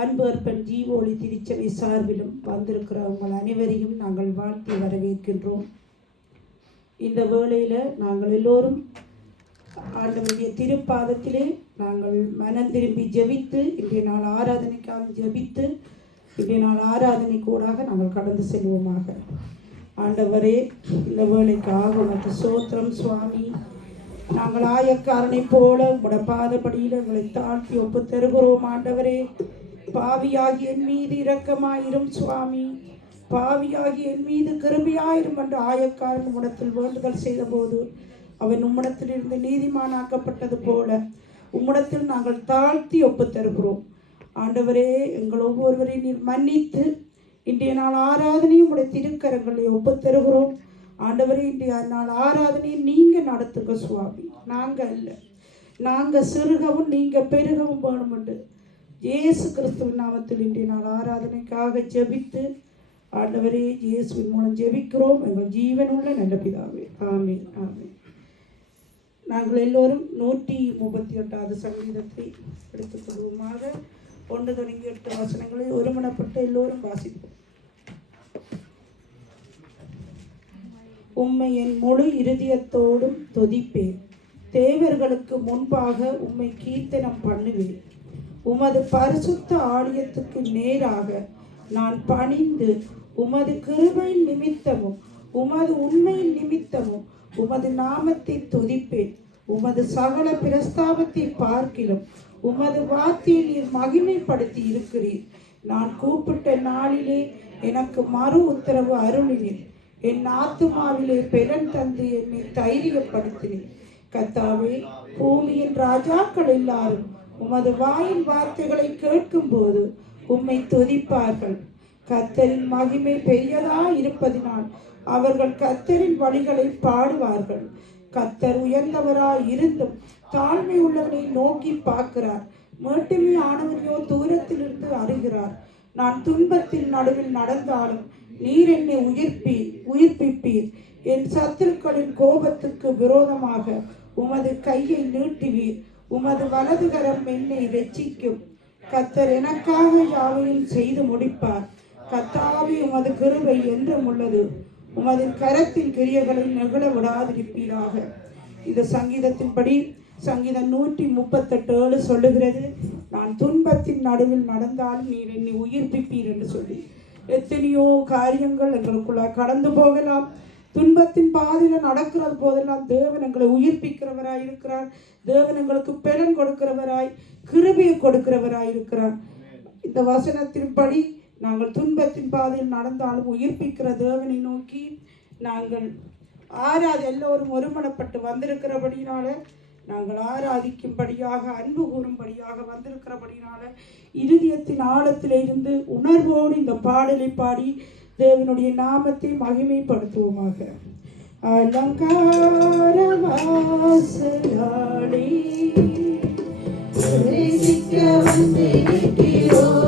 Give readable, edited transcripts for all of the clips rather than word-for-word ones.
அன்பு அர்ப்பன் ஜீவோலி திருச்சபை சார்பிலும் வந்திருக்கிற உங்கள் அனைவரையும் நாங்கள் வாழ்த்தி வரவேற்கின்றோம். இந்த வேளையில் நாங்கள் எல்லோரும் ஆண்டவருடைய திருப்பாதத்திலே நாங்கள் மனம் திரும்பி ஜெபித்து இன்றைய நாள் ஆராதனைக்காக ஜெபித்து இன்றைய நாள் ஆராதனை கூடாக நாங்கள் கடந்து செல்வோமாக. ஆண்டவரே, இந்த வேளைக்காக உனக்கு சோத்திரம் சுவாமி. நாங்கள் ஆயக்காரனை போல உங்களோட பாதப்படியில் எங்களை தாழ்த்தி ஒப்பு தருகிறோம். ஆண்டவரே, பாவியாகி என் மீது இரக்கமாயிரும் சுவாமி, பாவியாகி என் மீது கிருபையாயிரும் என்று ஆயக்காரன் உம்மிடத்தில் வேண்டுதல் செய்த போது அவன் உம்மிடத்திலிருந்து நீதிமானாக்கப்பட்டது போல உம்மிடத்தில் நாங்கள் தாழ்த்தி ஒப்பு தருகிறோம். ஆண்டவரே, எங்கள் ஒவ்வொருவரையும் நீர் மன்னித்து இன்றைய நாள் ஆராதனையும் உடைய திருக்கரங்களை ஒப்பு தருகிறோம். ஆண்டவரே, இன்றைய நாள் ஆராதனையை நீங்கள் நடத்துங்க சுவாமி, நாங்கள் அல்ல. நாங்கள் சிறுகவும் நீங்கள் பெருகவும் வேணும் என்று இயேசு கிறிஸ்துவின் நாமத்தில் இன்றைய நாள் ஆராதனைக்காக ஜெபித்து ஆண்டவரே இயேசுவின் மூலம் ஜெபிக்கிறோம் எங்கள் ஜீவனுள்ள நல்ல பிதாவே, ஆமீன் ஆமீன். நாங்கள் எல்லோரும் 138வது சங்கீதத்தை எடுத்துக்கொள்வோமாக. 1 தொடங்கி 8 வசனங்களை ஒருமனப்பட்டு எல்லோரும் வாசிப்போம். உம்மை என் முழு இருதயத்தோடும் துதிப்பேன், தேவர்களுக்கு முன்பாக உம்மை கீர்த்தனம் பண்ணுவேன். உமது பரிசுத்த ஆலயத்துக்கு நேராக நான் பணிந்து உமது கிருபையின் நிமித்தமும் உமது உண்மையின் நிமித்தமும் உமது நாமத்தை துதிப்பேன். உமது சகல பிரஸ்தாபத்தை பார்க்கிலும் உமது வார்த்தையை நீர் மகிமைப்படுத்தி இருக்கிறீர். நான் கூப்பிட்ட நாளிலே எனக்கு மறு உத்தரவு அருளினீர். என் ஆத்துமாவிலே பெலன் தந்து என்னை தைரியப்படுத்தினீர். கர்த்தாவே, பூமியின் ராஜாக்கள் எல்லாரும் உமது வாயின் வார்த்தைகளை கேட்கும் போது உம்மை துதிப்பார்கள். கர்த்தரின் மகிமை பெரியதா இருப்பதினால் அவர்கள் கர்த்தரின் வழிகளை பாடுவார்கள். கர்த்தர் உயர்ந்தவராய் இருந்தும் தாழ்மை உள்ளவனை நோக்கி பார்க்கிறார். மேட்டுமை ஆனவரையோ தூரத்திலிருந்து அறிகிறார். நான் துன்பத்தின் நடுவில் நடந்தாலும் நீர் என்னை உயிர்ப்பிப்பீர். என் சத்துருக்களின் கோபத்துக்கு விரோதமாக உமது கையை நீட்டுவீர். உமது வலதுகரம் என்னை ரட்சிக்கும். கர்த்தர் எனக்காக யாவையும் செய்து முடிப்பார். கர்த்தாவே, உமது கிருபை என்றும் உள்ளது. உமது கரத்தின் கிரியைகளை நெகிழ விடாதிருப்பீராக. இந்த சங்கீதத்தின்படி சங்கீதம் 138 சொல்லுகிறது, நான் துன்பத்தின் நடுவில் நடந்தாலும் நீர் என்னை உயிர்ப்பிப்பீர் என்று சொல்லி. எத்தனையோ காரியங்கள் எங்களுக்குள்ள கடந்து போகலாம். துன்பத்தின் பாதையில் நடக்கிறது போதெல்லாம் தேவன் எங்களை உயிர்ப்பிக்கிறவராய் இருக்கிறார். தேவன் எங்களுக்கு பெலன் கொடுக்கிறவராய், கிருபையை கொடுக்கிறவராய் இருக்கிறார். இந்த வசனத்தின்படி நாங்கள் துன்பத்தின் பாதையில் நடந்தாலும் உயிர்ப்பிக்கிற தேவனை நோக்கி நாங்கள் எல்லோரும் ஒருமனப்பட்டு வந்திருக்கிறபடினால, நாங்கள் ஆராதிக்கும்படியாக அன்பு கூறும்படியாக வந்திருக்கிறபடினால இருதயத்தின் ஆழத்திலிருந்து உணர்வோடு இந்த பாடலை பாடி தேவனுடைய நாமத்தை மகிமைப்படுத்துவோமாக. அலங்கார வாசலாளி ரசிக்க வந்திருக்கிறோம்.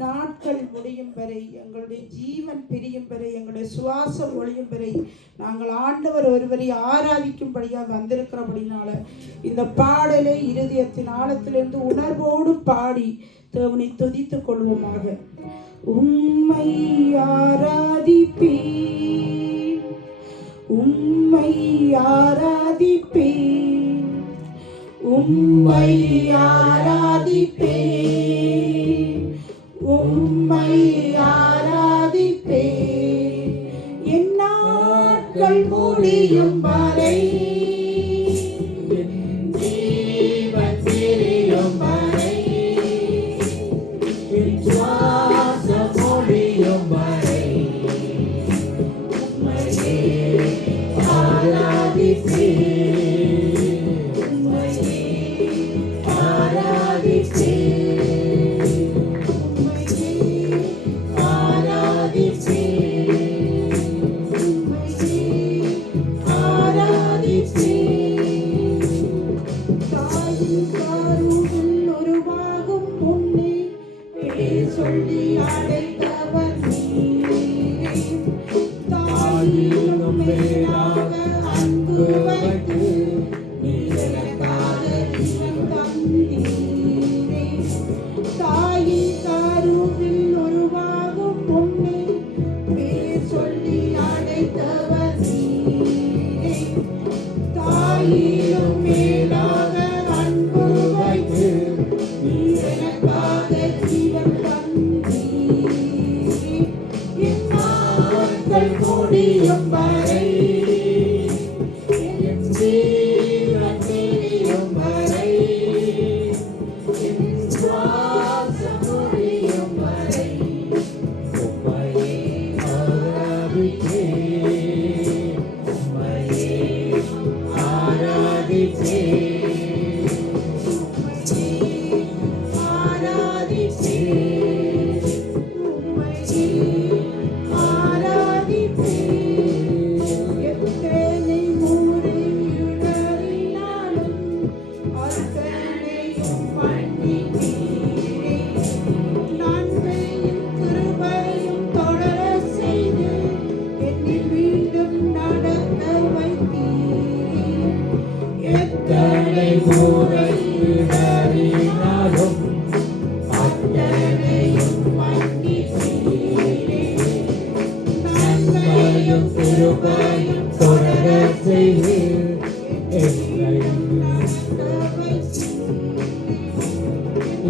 நாட்கள் முடியும் வரை, எங்களுடைய ஜீவன் பிரியும் வரை, எங்களுடைய சுவாசம் ஒழியும் வரை நாங்கள் ஆண்டவர் ஒருவரை ஆராதிக்கும்படியாக வந்திருக்கிறபடினால இந்த பாடலை இருதயத்தின் ஆழத்திலிருந்து உணர்வோடு பாடி தேவனை துதித்துக் கொள்வோமாக. உம்மை ஆராதிப்பேன், உம்மை ஆராதிப்பேன், உம்மை ஆராதிப்பேன், உம்மை ஆராதிப்பேன் என் நாட்கள் முடியும் வரை, என் ஜீவன் பிரியும் வரை, என் சுவாசம் முடியும் வரை உம்மையே ஆராதிப்பேன், உம்மையே ஆராதிப்பேன். சொல்லி அழைத்தவர் நீரே, தாயினும் மேலாக அன்பு வைத்து நீ எனக்காக ஜீவன் தந்தீரே.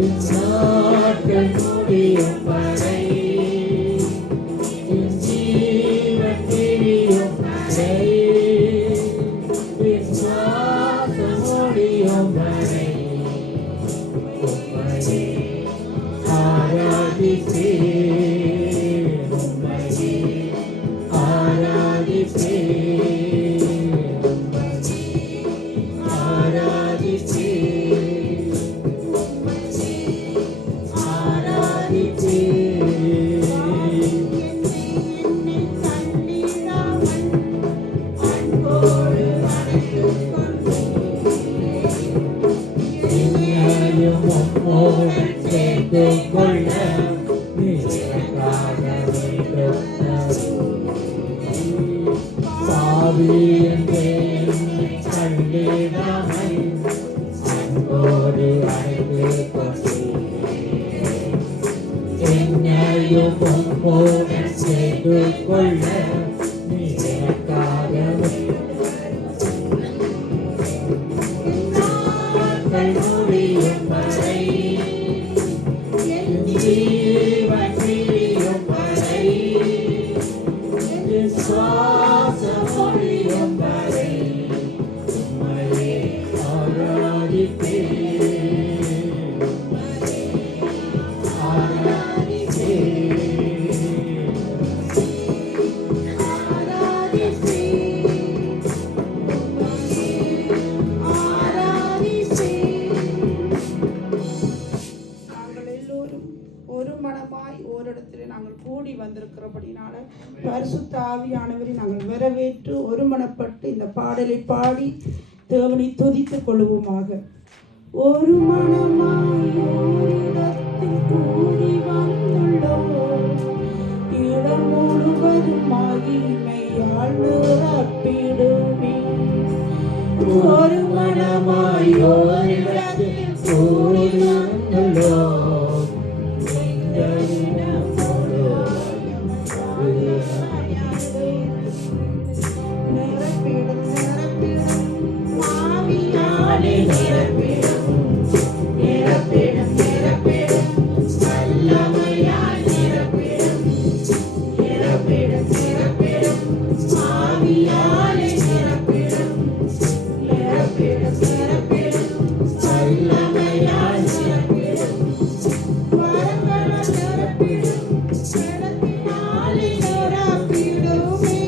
இந்நாட்கள் முடியும் வரை, என் ஜீவன் பிரியும் வரை, என் சுவாசம் முடியும் வரை உம்மையே ஆராதிப்பேன், உம்மையே ஆராதிப்பேன், ஆராதிப்பேன், ஆராதிப்பேன். என்னையும் உம்மோடு சேர்த்து கொள்ள நீர் எனக்காக வேண்டும். பாவி என்று என்னை கண்டிடாமை அன்போடு அழைத்து கொண்டீர். என்னையும் உம்மோடு சேர்த்து கொள்ள நீர் எனக்காக நாட்கள் முடியும் வரை, என் ஜீவன் பிரியும் வரை, என் சுவாசம் முடியும் வரை உம்மையே ஆராதிப்பேன், ஆராதிப்பேன், நாங்கள் எல்லோரும் ஒரு மனமாய் ஓரிடத்திலே நாங்கள் கூடி வந்திருக்கிறபடினால பரிசுத்த ஆவியானவரை நாங்கள் வரவேற்று ஒருமனப்பட்டு இந்த பாடலை பாடி தேவனை துதித்துக் கொள்வோமாக. ஒரு மனமாய் ஓரிடத்தில் கூடி வந்துள்ளோம், இடம் முழுவதும் மகிமையால் நிரப்பிடுமே. ஒரு மனமாய் ஓரிடத்தில் கூடி வந்துள்ளோம், எங்கள் இடம் முழுவதும் நிரப்பிடும், நிரப்பிடும், ஆவியாலே நிரப்பிடும், நிரப்பிடும், நிரப்பிடும், வல்லமையால் நிரப்பிடும், நிரப்பிடும், நிரப்பிடும், ஆவியாலே நிரப்பிடும், நிரப்பிடும், நிரப்பிடும், வல்லமையால் நிரப்பிடும், வரங்களால் நிரப்பிடும், ஜலத்தினாலே நிரப்பிடுமே.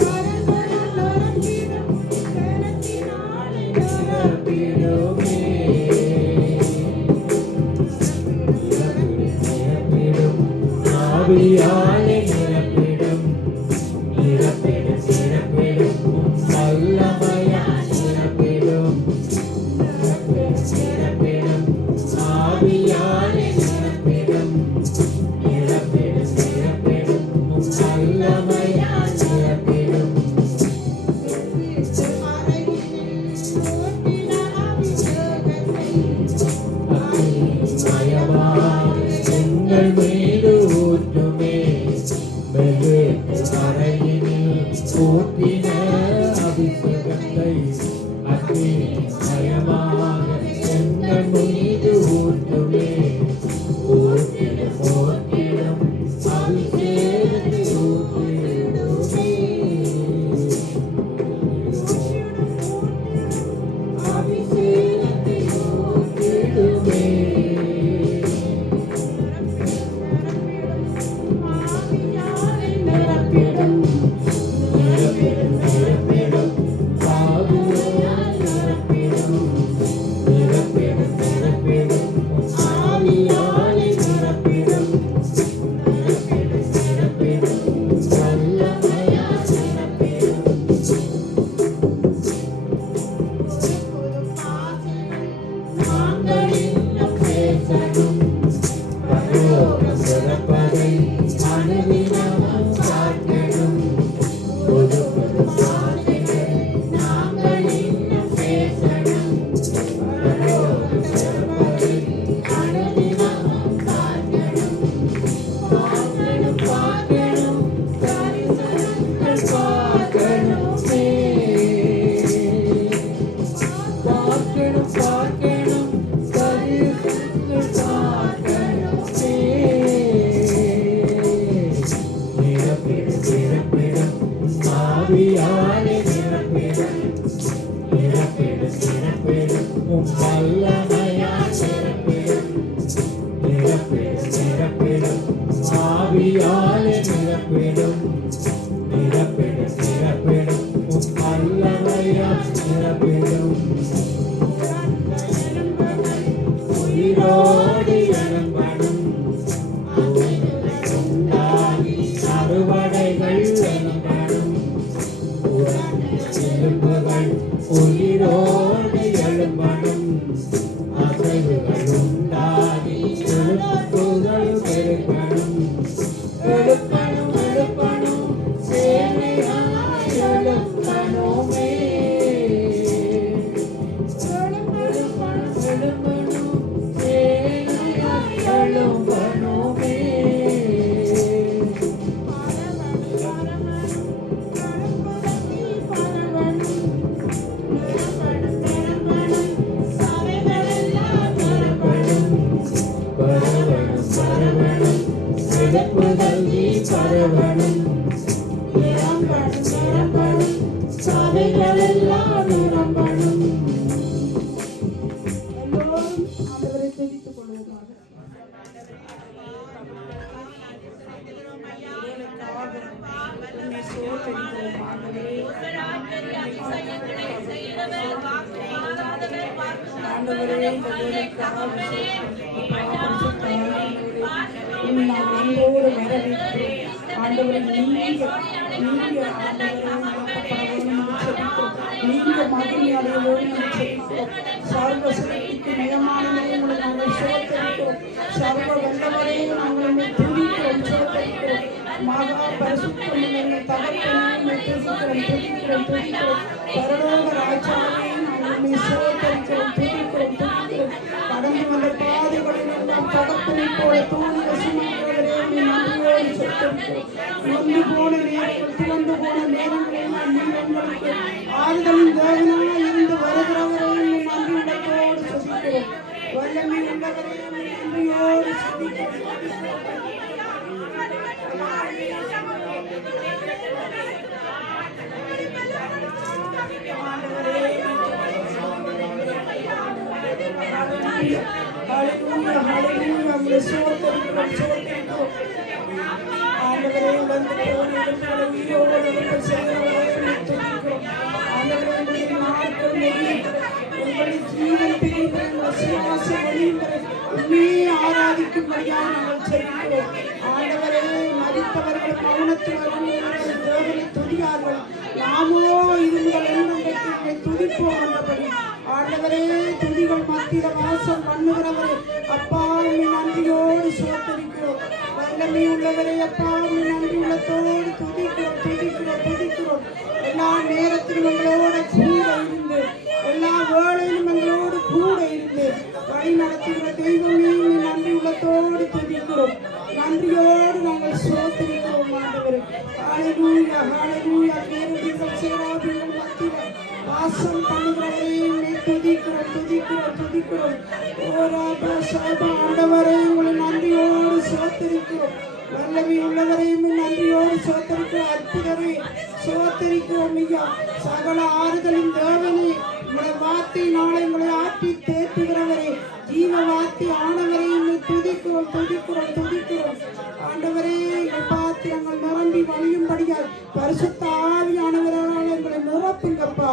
வரங்களால் நிரப்பிடும், ஜலத்தினாலே நிரப்பிடுமே. நிரப்பிடும், ஆவியாலே நிரப்பிடும், நிரப்பிடும், நிரப்பிடும், வல்லமையால் நிரப்பிடும், நிரப்பிடும், நிரப்பிடும், ஆவியாலே நிரப்பிடும், நிரப்பிடும், நிரப்பிடும், வல்லமையால் நிரப்பிடும். மயமாக எங்கள் மீது ஊற்றுமே, மெழுகு அறையினில் ஊற்றின அபிஷேகத்தை அக்னி மயமாக எங்கள் மீது ஊற்றுமே, ஊற்றிடும், ஊற்றிடும், அபிஷேகத்தை ஊற்றிடுமே, அபிஷேகத்தை ஊற்றிடுமே. நிரப்பிடும், நிரப்பிடும், நிரப்பிடும், ஆவியால் நிரப்பிடும், நிரப்பிடும், நிரப்பிடும், ஆவியாலே நிரப்பிடும், நிரப்பிடும், நிரப்பிடும், வல்லமையால் நிரப்பிடும். நாங்கள் இன்னும் பேசணும், பரலோகம் திறப்பதை அனுதினமும் பார்க்கணும். புது புது வார்த்தைகள் நாங்கள் இன்னும் பேசணும், பரலோகம் திறப்பதை அனுதினமும் பார்க்கணும். பார்க்கணும், பார்க்கணும், தரிசனங்கள் பார்க்கணுமே. பார்க்கணும், பார்க்கணும், வல்லமையால் நிரப்பிடும் நிரப்பிடும் நிரப்பிடும் ஆவியாலே நிரப்பிடும் நிரப்பிடும் நிரப்பிடும் வல்லமையால் நிரப்பிடும் உயிரோடு எழும்படும் உண்டாகி அறுவடைகள் எழும்படும் எலும்புகள் உயிரோடு எழும்படும் அசைவுகள் உண்டாகி எழுப்புகள் பெருகணும் எழுப்பணும் எழுப்பணும் சேனையாய் எழுப்பணுமே எழுப்பணும் எழுப்பணும் சேனையாய் எழுப்பணுமே பரவணும் பரவணும் எழுப்புதல் நீ பரவணும் நிரம்பணும் நிரம்பணும் சபைகளெல்லாம் நிரம்பணும். எல்லோரும் ஆண்டவரை துதித்துக் கொள்வோமாக. உம்மை சோதரிக்கிறோம் ஆண்டவரே. ஆண்டவரே, இந்த வேலைக்காக உம்மை நாங்கள் அன்போடு வரவேற்கிறோம். ஆண்டவரே, நீங்க மகிமை அடைய வேண்டும் என்று செபிக்கிறோம். சர்வ சிறப்புக்கு நயமானவரே, உங்களை நாங்கள் சோதரிக்கிறோம். சர்வ வல்லவரே, நாங்கள் உம்மை துதிக்கிறோம், சோதரிக்கிறோம். மகா பரிசுத்தம் எங்கள் தகப்பனே, உம்மை துதிக்கிறோம். பரலோக ராஜாவே, நாங்கள் உம்மை சோதரிக்கிறோம், துதிக்கிறோம். கடந்து வந்த பாதைகளில் எல்லாம் தகப்பனை போல தூங்க சுமக்கிறவரே, உம்மை நன்றியோடு சோதரிக்கிறோம். நொந்து போன நேரங்கள், துவண்டு போன நேரங்களில் நீர் எங்களுக்கு ஆறுதலின் தேவனாய் இருந்து வருகிறவரே, உம்மை நன்றி உள்ளத்தோடு சோதிக்கிறோம். வல்லமை உள்ளவரே, உம்மை நன்றியோடு சோதிக்கிறோம். ஹல்லேலூயா ஹல்லேலூயா உம்மை சோதரிக்கிறோம் சோதரிக்கிறோம். ஆண்டவரே, வந்து போன இடத்துல உயிரோடு அவர்கள் செய்கிறவரே, உம்மை துதிக்கிறோம். ஆண்டவரே, உம்முடைய நாட்கள் நெருங்கிவிட்டது. உங்களுடைய ஜீவன் பிரிவு சுவாச வழிவரை உண்மையை ஆராதிக்கும்படியாக நாங்கள் செய்கிறோம். ஆண்டவரே, மரித்தவர்கள் மௌனத்தில் வருகிறவர்கள் தேவனை துதியார்கள். நாமோ இது முதல் என்னை துதிப்போம் என்றபடி ஆண்டவரே, துதிகள் மத்தியில வாசம் பண்ணுகிறவரே, அப்பா உம்மை நன்றியோடு சோதரிக்கிறோம். வல்லமை உள்ளவரே, அப்பா உம்மை நன்றி உள்ளத்தோடு துதிக்கிறோம் துதிக்கிறோம் துதிக்கிறோம். எல்லா நேரத்திலும் எங்களோட கூட இருந்து, எல்லா வேளையிலும் எங்களோடு கூட இருந்து வழி நடத்துகிற தெய்வமே, உம்மை நன்றி உள்ளத்தோடு துதிக்கிறோம். நன்றியோடு நாங்கள் சோதரிக்கிறோம் ஆண்டவரே. ஹல்லேலூயா ஹல்லேலூயா. கேருபீன்கள் சேராபீன்கள் மத்தியில வாசம் பண்ணுகிறவரே, உம்மை துதிக்கிறோம் துதிக்கிறோம் துதிக்கிறோம். ஓ ராபா சாபா, ஆண்டவரே, உங்களை நன்றியோடு சோதரிக்கிறோம். வல்லமை உள்ளவரே, உம்மை நன்றியோடு சோதரிக்கிறோம். அற்புதரே, சோதரிக்கிறோம் ஐயா. சகல ஆறுதலின் தேவனே, உங்களுடைய வார்த்தையினாலே உங்களை ஆற்றி தேற்றுகிறவரே, ஜீவ வார்த்தை ஆனவரே, உம்மை துதிக்கிறோம் துதிக்கிறோம் துதிக்கிறோம். ஆண்டவரே, எங்கள் பாத்திரங்கள் நிரம்பி வழியும்படியால் பரிசுத்த ஆவியானவரால் எங்களை நிரப்புங்கப்பா,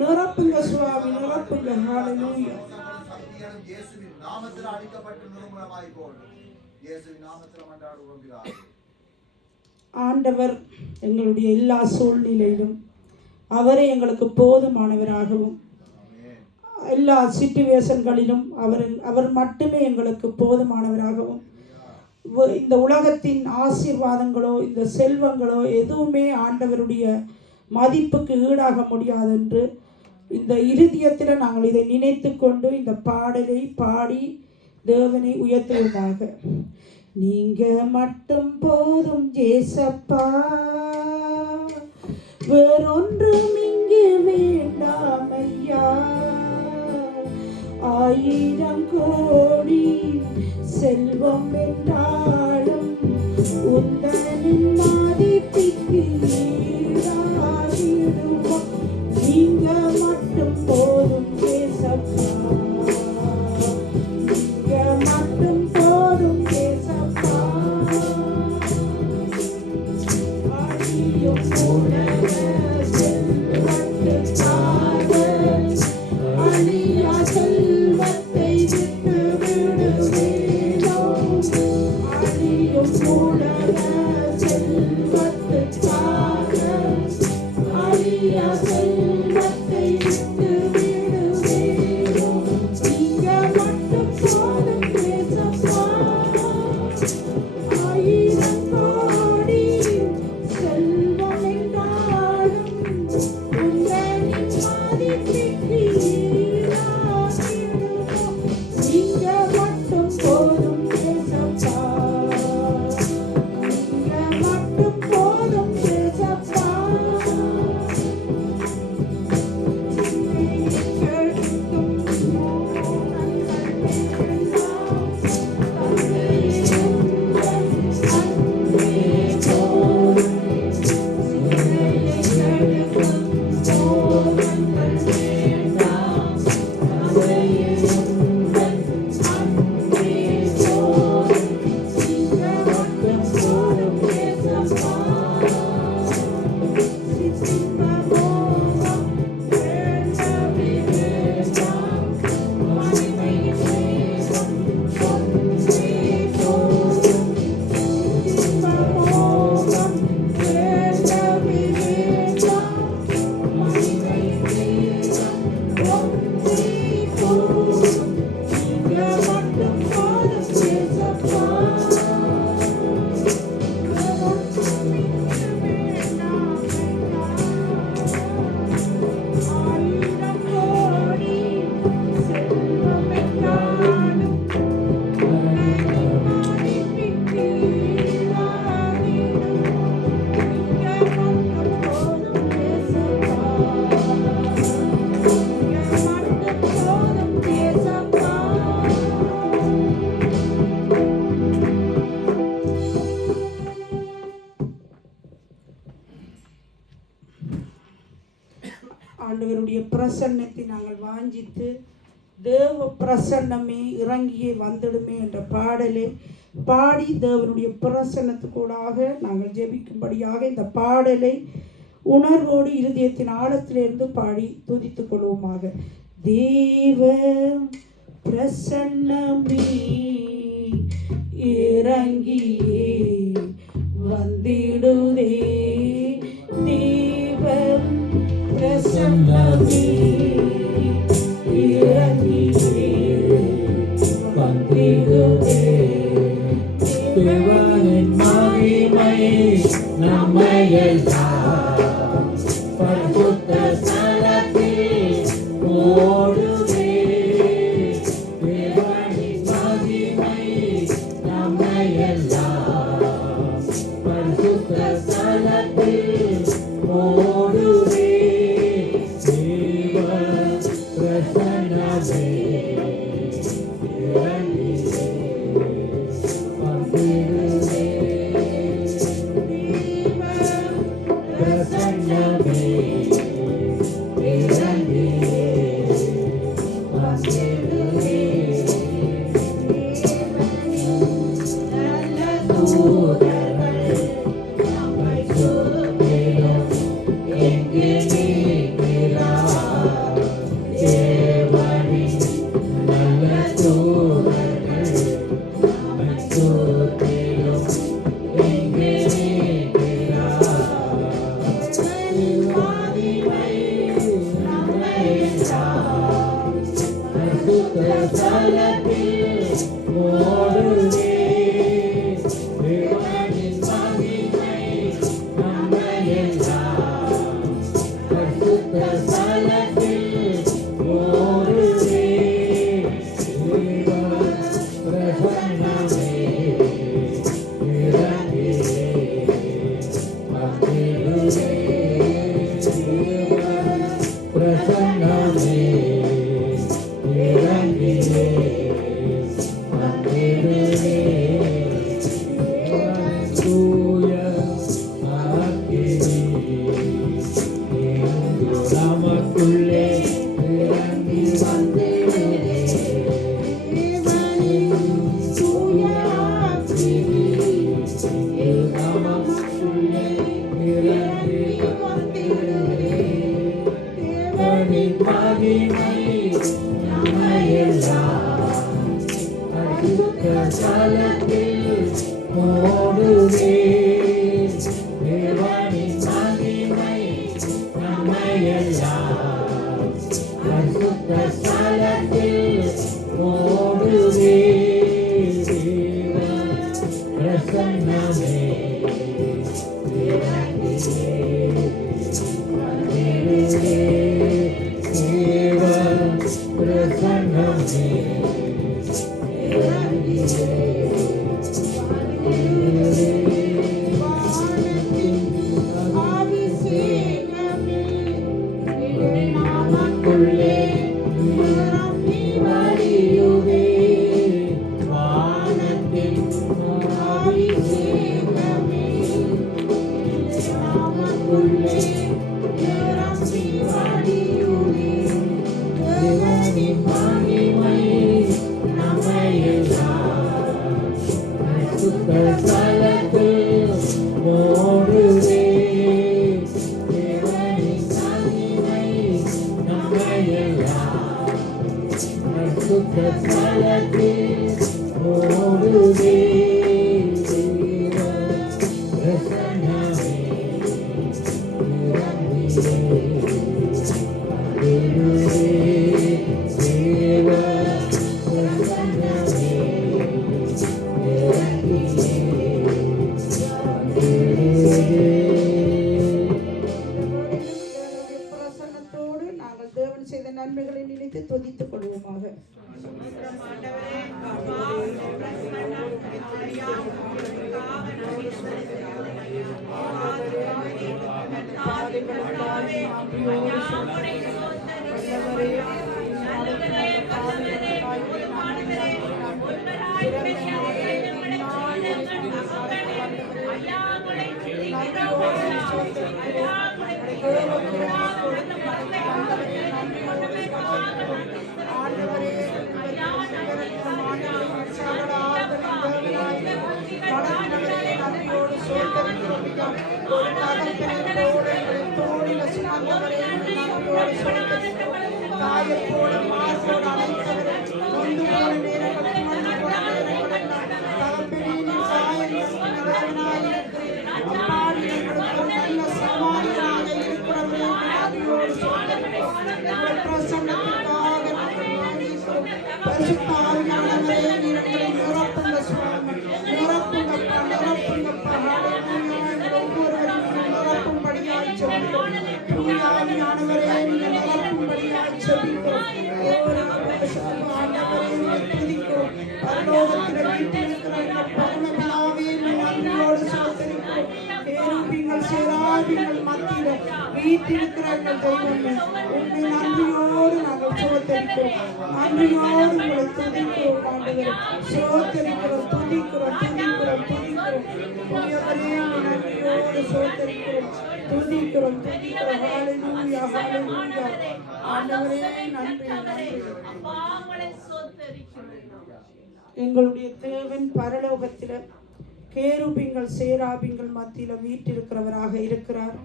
நிரப்புங்க சுவாமி, நிரப்புங்க. ஹல்லேலூயா. இயேசுவின் நாமத்தில் அடிக்கப்பட்டு நிர்மூலமாய் போல் இயேசுவின் நாமத்தில் மன்றாடுகிறோம். ஆண்டவர் எங்களுடைய எல்லா சூழ்நிலையிலும் அவரே எங்களுக்கு போதுமானவராகவும், எல்லா சிச்சுவேஷன்களிலும் அவர் மட்டுமே எங்களுக்கு போதுமானவராகவும், இந்த உலகத்தின் ஆசீர்வாதங்களோ இந்த செல்வங்களோ எதுவுமே ஆண்டவருடைய மதிப்புக்கு ஈடாக முடியாது என்று இந்த இருதயத்தில் நாங்கள் இதை நினைத்து கொண்டு இந்த பாடலை பாடி தேவனை உயர்த்துவதாக. நீங்க மட்டும் போதும் ஏசப்பா, வேறொன்றும் இங்கே வேண்டாம் ஐயா. 1000 கோடி செல்வம் என்றாலும் உந்தனின் மதிப்புக்கு ஈடாகிடுமா. நீங்க மட்டும் போதும் ஏசப்பா. ஆண்டவருடைய பிரசன்னத்தை நாங்கள் வாஞ்சித்து தேவ பிரசன்னமே இறங்கியே வந்துடுமே என்ற பாடலை பாடி தேவனுடைய பிரசன்னத்துக்கூடாக நாங்கள் ஜெபிக்கும்படியாக இந்த பாடலை உணர்வோடு இருதயத்தின் ஆழத்திலிருந்து பாடி துதித்துக் கொள்வோமாக. தேவ பிரசன்னமே இறங்கியே வந்திடுதே, தேவ பிரசன்னமே இறங்கியே வந்திடுதே, தேவனின் மகிமை நம்மையெல்லாம் பரிசுத்த ஸ்தலத்தில் ஓடுதே. தேவனின் மகிமை நம்மையெல்லாம் பரிசுத்த ஸ்தலத்தில் ஓடுதே. தேவ பிரசன்னமே இறங்கியே வந்திடுதே. பிரசன்னமே இறங்கியே வந்திடுதே. நல்ல தூதர்கள் நம்மை சுற்றிலும் எங்கு நீக்கிறார். தேவனின் நல்ல தூதர்கள் நம்மை சுற்றிலும் எங்கு நீக்கிறார். மகிமை நம்மையெல்லாம் பரிசுத்த ஸ்தலத்தில் ஓடுதே. தேவனின் மகிமை நம்மையெல்லாம் பரிசுத்த ஸ்தலத்தில் ஓடுதே. தேவ பிரசன்னமே இறங்கியே வந்திடுதே. தேவ பிரசன்னமே இறங்கியே வந்திடுதே. தூய அக்கினி எங்கு நமக்குள்ளே இறங்கி வந்திடுதே. தூய அக்கினி எங்கு நமக்குள்ளே இறங்கி வந்திடுதே. தேவனின் மகிமை நம்மையெல்லாம் பரிசுத்த ஸ்தலத்தில் ஓடுதே. தேவனின் மகிமை நம்மையெல்லாம் பரிசுத்த ஸ்தலத்தில் ஓடுதே. தேவ பிரசன்னமே இறங்கியே வந்திடுதே. தேவ பிரசன்னமே இறங்கியே வந்திடுதே. நமக்குள்ளே நிரம்பி வழியுதே. பரிசுத்த ஸ்தலத்தில் மூடுவே தேவனின் மகிமை நம்மையெல்லாம் பரிசுத்த ஸ்தலத்தில் மூடுவே தேவ பிரசன்னமே இறங்கியே அல்லேலூயா தேவ பிரசன்னமே இறங்கியே பிரசன்னத்தோடு நாங்கள் தேவன் செய்த நன்மைகளை நினைத்து துதித்துக் கொள்வோமாக. வீட்டிருக்கிறார்கள் தெய்வமே, உண்மை நன்றியோடு நாங்கள் சோதரிக்கிறோம், நன்றியோடு உங்களை துதிக்கிறோம் ஆண்டவரே, சோதரிக்கிறோம், துதிக்கிறோம், துதிக்கிறோம், துதிக்கிறோம், தூயவரே, நன்றியோடு சோதரிக்கிறோம், துதிக்கிறோம், துதிக்கிறோம். ஹல்லேலூயா, ஹல்லேலூயா. ஆண்டவரே நன்றி, நன்றி. எங்களுடைய தேவன் பரலோகத்தில கேருபிங்கள் சேராபிங்கள் மத்தியில வீட்டிருக்கிறவராக இருக்கிறார்.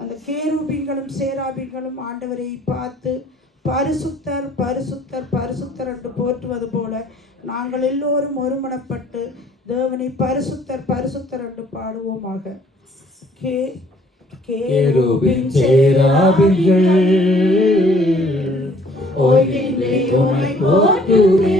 அந்த கேருபிங்களும் சேராபிங்களும் ஆண்டவரை பார்த்து பரிசுத்தர் பரிசுத்தர் பரிசுத்தர் என்று போற்றுவது போல நாங்கள் எல்லோரும் ஒருமனப்பட்டு தேவனை பரிசுத்தர் பரிசுத்தர் என்று பாடுவோமாக. கேருபின் சேராபிங்கள் ஓய்விலே உம்மை போற்றுவே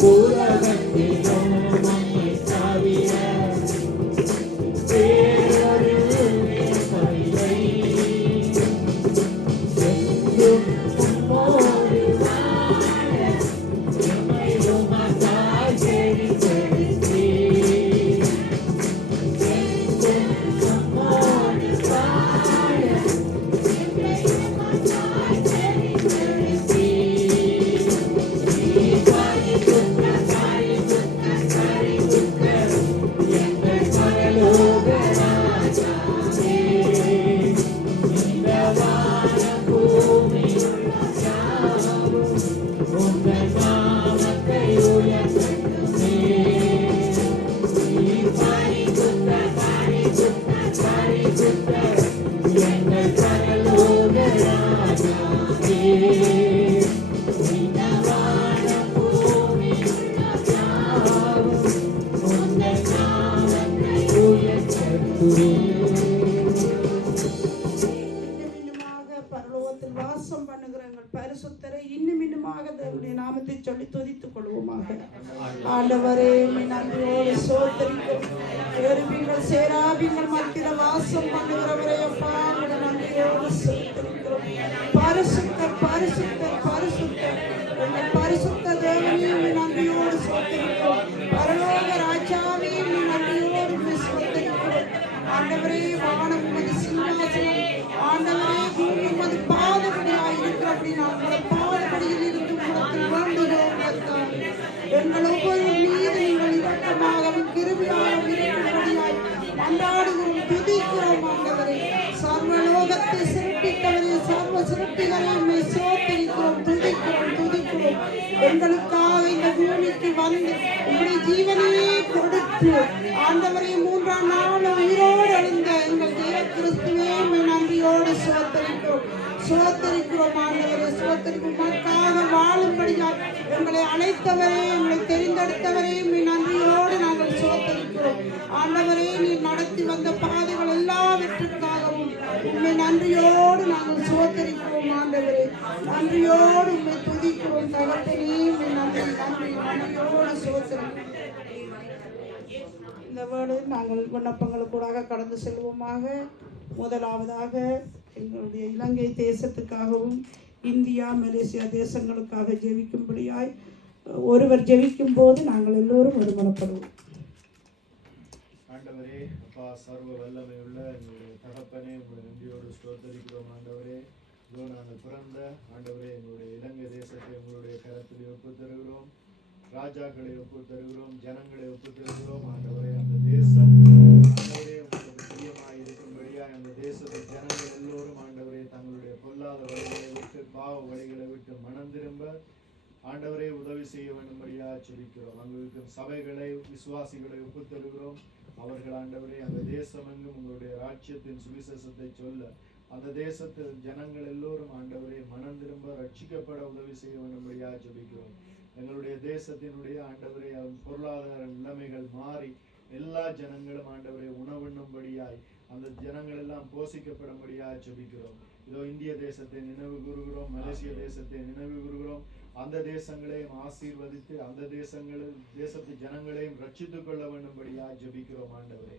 புறகத்திலும் நம்மை தவிர வேறொரு மேன்மையை என்றும் உம்மோடு வாழ எம்மை உமக்காய் தெரிந்தெடுத்தீர். என்றும் உம்மோடு வாழ எம்மை உமக்காய் தெரிந்தெடுத்தீர். நீர் பரிசுத்த எங்கள் பரலோக ராஜாவே, இந்த வானம் பூமியுள்ள யாவும் உங்கள் நாமத்தை உயர்த்தட்டுமே. நீர் பரிசுத்த எங்கள் பரலோக ராஜாவே, இந்த வானம் பூமியுள்ள யாவும் உங்கள் நாமத்தை உயர்த்தட்டுமே. இன்னுமாக பரலோகத்தில் வாசம் பண்ணுகிற எங்கள் பரிசுத்தரை இன்னும் இன்னுமாக தேவனுடைய நாமத்தை சொல்லி துதித்துக் கொள்வோமாக. ஆண்டவரே, உம்மை நன்றியோடு சோதரிக்கும் எருபிகள் சேராபிகள் மத்தியில் வாசம் பண்ணுகிறவரே, அப்பா உம்மை நன்றியோடு சோதரிக்கிறோம். பரிசுத்தர் பரிசுத்தர் பரிசுத்தர் எங்கள் பரிசுத்த தேவனே, உம்மை நன்றியோடு சோதரிக்கிறோம். பரலோக ராஜாவே, உம்மை நன்றியோடு உம்மை சோதரிக்கிறோம். ஆண்டவரே, வானம் உமது சிங்காசனம், ஆண்டவரே, பூமி உமது பாதபடியாய் இருக்கிறபடி நாங்கள் பாதபடியில் இருந்து உமக்கு வேண்டுகிறோம் கர்த்தாவே. எங்கள் ஒவ்வொரு மீது நீங்கள் இரக்கமாகவும் கிருபையாகவும் இருக்கிறபடியாய் மன்றாடுகிறோம், துதிக்கிறோம். ஆண்டவரே, சர்வலோகத்தை சிருஷ்டித்தவரே, சர்வ சிருஷ்டிகளை உம்மை சோதரிக்கிறோம், துதிக்கிறோம் துதிக்கிறோம். எங்களுக்காக இந்த பூமிக்கு வந்து உம்முடைய ஜீவனையே கொடுத்து ஆண்டவரே, மூன்றாம் நாள் உயிரோடு எழுந்த எங்கள் தேவ கிறிஸ்துவே, உம்மை நன்றியோடு சோதரிக்கிறோம் சோதரிக்கிறோம். ஆண்டவரே, சோதரிக்கும் மக்களாக வாழும்படியாய் எங்களை அழைத்தவரே, எங்களை தெரிந்தெடுத்தவரே, உம்மை நன்றியோடு நாங்கள் சோதரிக்கிறோம். ஆண்டவரே, நீர் நடத்தி வந்த பாதைகள் எல்லாவற்றுக்காகவும் உம்மை நன்றியோடு நாங்கள் சோதரிக்கிறோம். ஆண்டவரே, நன்றியோடு உம்மை துதிக்கிறோம். தகப்பனே, உம்மை நன்றி நன்றி நன்றியோடு சோதரிக்கிறோம். இந்த வேளை நாங்கள் விண்ணப்பங்களுக்கூடாக கடந்து செல்வோமாக. முதலாவதாக எங்களுடைய இலங்கை தேசத்துக்காகவும் இந்தியா மலேசியா தேசங்களுக்காக ஜெபிக்கும்படியாய் ஒருவர் ஜெபிக்கும் போது நாங்கள் எல்லோரும் ஒருமனப்படுவோம். ஆண்டவரே, அப்பா சர்வ வல்லமை உள்ள எங்களுடைய தகப்பனே, உங்களுடைய நன்றியோடு ஸ்தோத்தரிக்கிறோம். ஆண்டவரே, இதோ நாங்கள் பிறந்த ஆண்டவரே, எங்களுடைய இலங்கை தேசத்தை உங்களுடைய கரத்தில் ஒப்பு தருகிறோம். ராஜாக்களை ஒப்பு தருகிறோம், ஜனங்களை ஒப்பு தருகிறோம். ஆண்டவரே, அந்த தேசம் ஆண்டவரே உங்களுக்கு பிரியமாய் இருக்கும்படியா அந்த தேசத்தின் ஜனங்கள் எல்லோரும் ஆண்டவரே தங்களுடைய பொல்லாத வழிகளை விட்டு பாவ வழிகளை விட்டு மனம் திரும்ப ஆண்டவரே உதவி செய்ய வேண்டும்படியா சொல்லிக்கிறோம். அங்கு இருக்கும் சபைகளை விசுவாசிகளை ஒப்பு தருகிறோம். அவர்கள் ஆண்டவரே அந்த தேசம் எங்கும் உங்களுடைய ராஜ்யத்தின் சுவிசேஷத்தை சொல்ல அந்த தேசத்தில் ஜனங்கள் எல்லோரும் ஆண்டவரே மனம் திரும்ப ரட்சிக்கப்பட உதவி செய்ய வேண்டும்படியா சொல்லிக்கிறோம். எங்களுடைய தேசத்தினுடைய ஆண்டவரே பொருளாதார நிலைமைகள் மாறி எல்லா ஜனங்களும் ஆண்டவரை உணவுண்ணும்படியாய் அந்த ஜனங்கள் எல்லாம் போஷிக்கப்படும்படியாய் ஜெபிக்கிறோம். இதோ இந்திய தேசத்தை நினைவு கூறுகிறோம், மலேசிய தேசத்தை நினைவு கூறுகிறோம். அந்த தேசங்களையும் ஆசீர்வதித்து அந்த தேசத்து ஜனங்களையும் ரட்சித்துக் கொள்ள வேண்டும்படியாய் ஜெபிக்கிறோம். ஆண்டவரே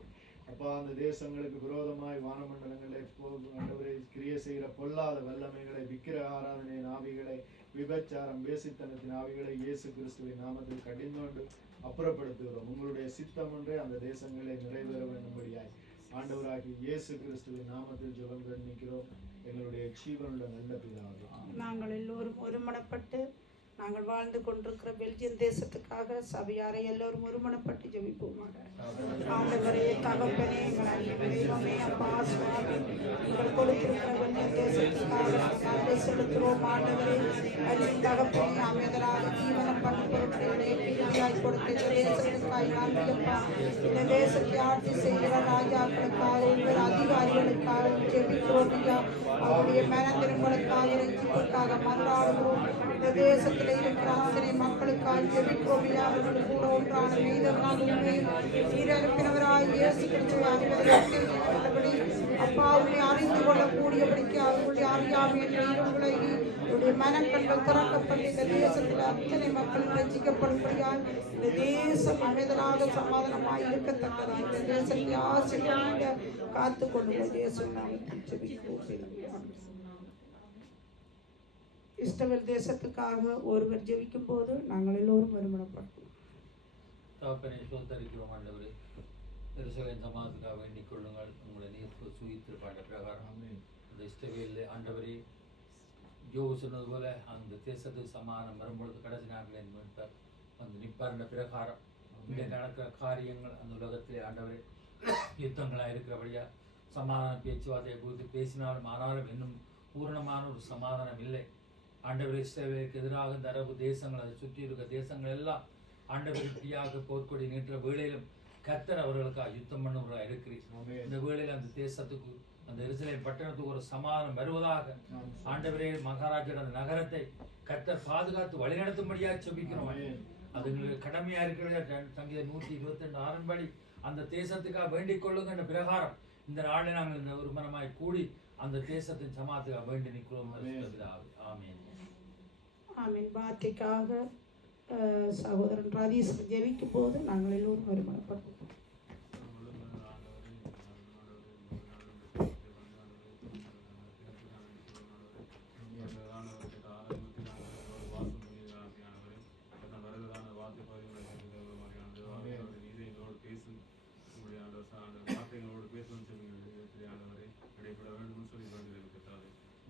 அப்பா, அந்த தேசங்களுக்கு விரோதமாய் வானமண்டலங்களை ஆண்டவரை கிரியை செய்கிற பொல்லாத வல்லமைகளை, விக்கிர ஆராதனையின் ஆவிகளை, விபச்சாரம் வேசித்தனத்தின் ஆவிகளை இயேசு கிறிஸ்துவின் நாமத்தில் கடிந்தோண்டு அப்புறப்படுத்துகிறோம். உங்களுடைய சித்தம் ஒன்றே அந்த தேசங்களை நிறைவேற வேண்டும்படியாய் ஆண்டவராகி இயேசு கிறிஸ்துவின் நாமத்தில் ஜெபம் நிற்கிறோம். எங்களுடைய ஜீவனுள்ள நல்ல பிதாவே, நாங்கள் எல்லோரும் ஒருமனப்பட்டு நாங்கள் வாழ்ந்து கொண்டிருக்கிற பெல்ஜியம் தேசத்துக்காக சபையாரை எல்லோரும் ஒருமனப்பட்டு ஜெபிப்போமாக. ஆண்டவரே, தகப்பனே, எங்கள் அனைவரையுமே அப்பா சுவாமி நீங்கள் கொடுத்திருக்கிற பெல்ஜியம் தேசத்துக்காக நன்றி செலுத்துகிறோம். ஆண்டவரே, அன்பின் தகப்பனே, அமைதலாக ஜீவனம் பண்ண பொருட்களை பிரியாய் கொடுத்த இந்த தேசத்துக்காய் நன்றியப்பா. இந்த தேசத்தை ஆட்சி செய்கிற ராஜாக்களுக்காக ஒவ்வொரு அதிகாரிகளுக்காக ஜெபிக்கிறோம் ஐயா. அவருடைய மனந்திரும்பலுக்காக ரட்சிப்புக்காக மன்றாடுகிறோம். இந்த தேசத்தில் இருக்கிற அத்தனை மக்களுக்காக ஜெபிக்கிறோம் ஐயா. அவர்கள் கூட ஒன்றான மீதமாக உண்மையும் நீரனுப்பினவராய் இயேசு கிறிஸ்துவை அறிவதற்கு அப்பா உண்மை அறிந்து கொள்ளக்கூடியபடிக்கு அவர்களுடைய அறியாமை என்ற இருவுகளை உடைய மனக்கண்கள் திறக்கப்பட்டு இந்த தேசத்தில் அத்தனை மக்கள் ரசிக்கப்படும்படியால் இந்த தேசம் அமைதலாக சமாதானமாக இருக்கத்தக்கதாக இந்த தேசத்தை ஆசீர்வதிங்க, காத்து கொள்ளுங்க. தேசம் நாமத்தில் ஜெபிக்கிறோம். இஸ்ரவேல் தேசத்துக்காக ஒருவர் ஜெபிக்கும் போது நாங்கள் எல்லோரும் வருமானப்படுவோம். தகப்பனை சோதரிக்கிறோம் ஆண்டவரே, எருசலேம் சமாஜத்துக்காக வேண்டிக் கொள்ளுங்கள். உங்களை நீர் சுகித்திருப்பாண்ட பிரகாரம் அந்த இஸ்ரவேல் ஆண்டவரே யோபு சொன்னது போல அந்த தேசத்துக்கு சமாதானம் வரும்பொழுது கடைசி நாட்கள் என்பார் வந்து நிற்பார்ந்த பிரகாரம் இங்கே நடக்கிற காரியங்கள் அந்த உலகத்திலே ஆண்டவரே யுத்தங்களாக இருக்கிறபடியா சமாதான பேச்சுவார்த்தையை குறித்து பேசினாலும் ஆனாலும் இன்னும் பூரணமான ஒரு சமாதானம் இல்லை. ஆண்டவர் இஸ்ரவேலுக்கு எதிராக இந்த அரபு தேசங்கள் அதை சுற்றி இருக்க தேசங்கள் எல்லாம் ஆண்டவர் இப்படியாக போர்க்கொடி நீட்டுற வேளையிலும் கர்த்தர் அவர்களுக்காக யுத்தம் பண்ணுவதாக இருக்கிறீர். இந்த வேளையில் அந்த தேசத்துக்கு அந்த எருசலேம் பட்டணத்துக்கு ஒரு சமாதானம் வருவதாக ஆண்டவரே மகாராஜர் அந்த நகரத்தை கர்த்தர் பாதுகாத்து வழிநடத்தும்படியாக செபிக்கிறோம். அது எங்களுக்கு கடமையா இருக்கிற சங்கீதம் 122 ஆரம்படி அந்த தேசத்துக்காக வேண்டிக் கொள்ளுங்க பிரகாரம் இந்த நாளில் நாங்கள் இந்த ஒரு மனமாய் கூடி அந்த தேசத்தின் சமாத்துக்காக வேண்டி நிற்கிறோம். ஆமீன். ஆமீன். வார்த்தைக்காக சகோதரன் ராதீஸ் ஜெபிக்கும் போது நாங்கள் எல்லோரும் வருமானப்படுவோம்.